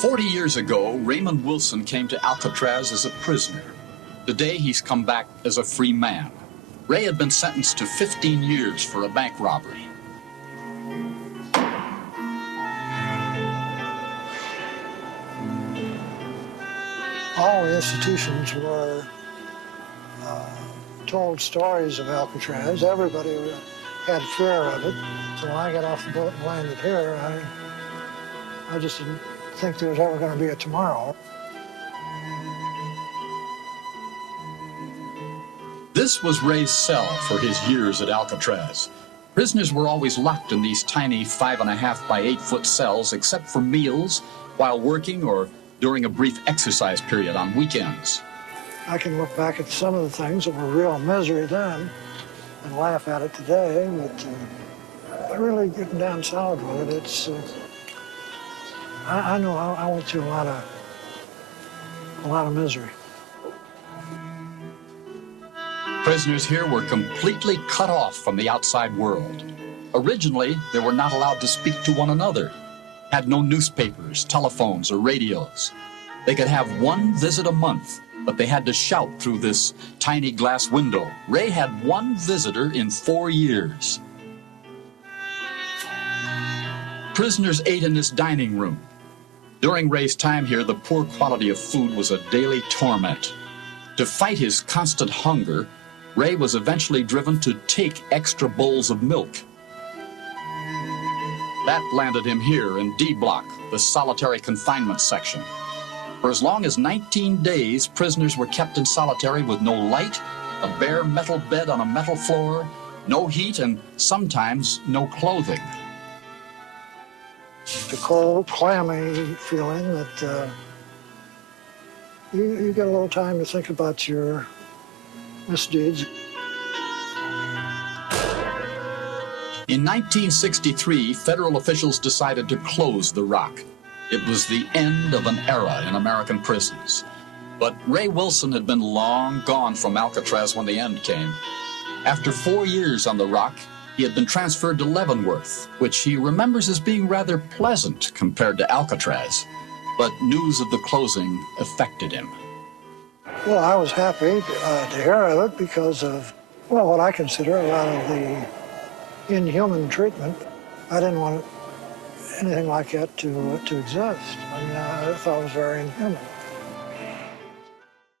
40 years ago, Raymond Wilson came to Alcatraz as a prisoner. Today, he's come back as a free man. Ray had been sentenced to 15 years for a bank robbery. All the institutions were told stories of Alcatraz. Everybody had fear of it. So when I got off the boat and landed here, I just didn't think there was ever going to be a tomorrow. This was Ray's cell for his years at Alcatraz. Prisoners were always locked in these tiny 5.5 by 8 foot cells, except for meals, while working, or during a brief exercise period on weekends. I can look back at some of the things that were real misery then and laugh at it today, but really getting down solid with it, it's, I know I went through a lot of misery. Prisoners here were completely cut off from the outside world. Originally, they were not allowed to speak to one another, had no newspapers, telephones, or radios. They could have one visit a month, but they had to shout through this tiny glass window. Ray had one visitor in 4 years. Prisoners ate in this dining room. During Ray's time here, the poor quality of food was a daily torment. To fight his constant hunger, Ray was eventually driven to take extra bowls of milk. That landed him here in D Block, the solitary confinement section. For as long as 19 days, prisoners were kept in solitary with no light, a bare metal bed on a metal floor, no heat, and sometimes no clothing. The cold, clammy feeling that you get a little time to think about your misdeeds. In 1963, federal officials decided to close the Rock. It was the end of an era in American prisons. But Ray Wilson had been long gone from Alcatraz when the end came. After 4 years on the Rock, he had been transferred to Leavenworth, which he remembers as being rather pleasant compared to Alcatraz. But news of the closing affected him. Well, I was happy to hear of it because of, well, what I consider a lot of the inhuman treatment. I didn't want anything like that to exist. I mean, I thought it was very inhuman.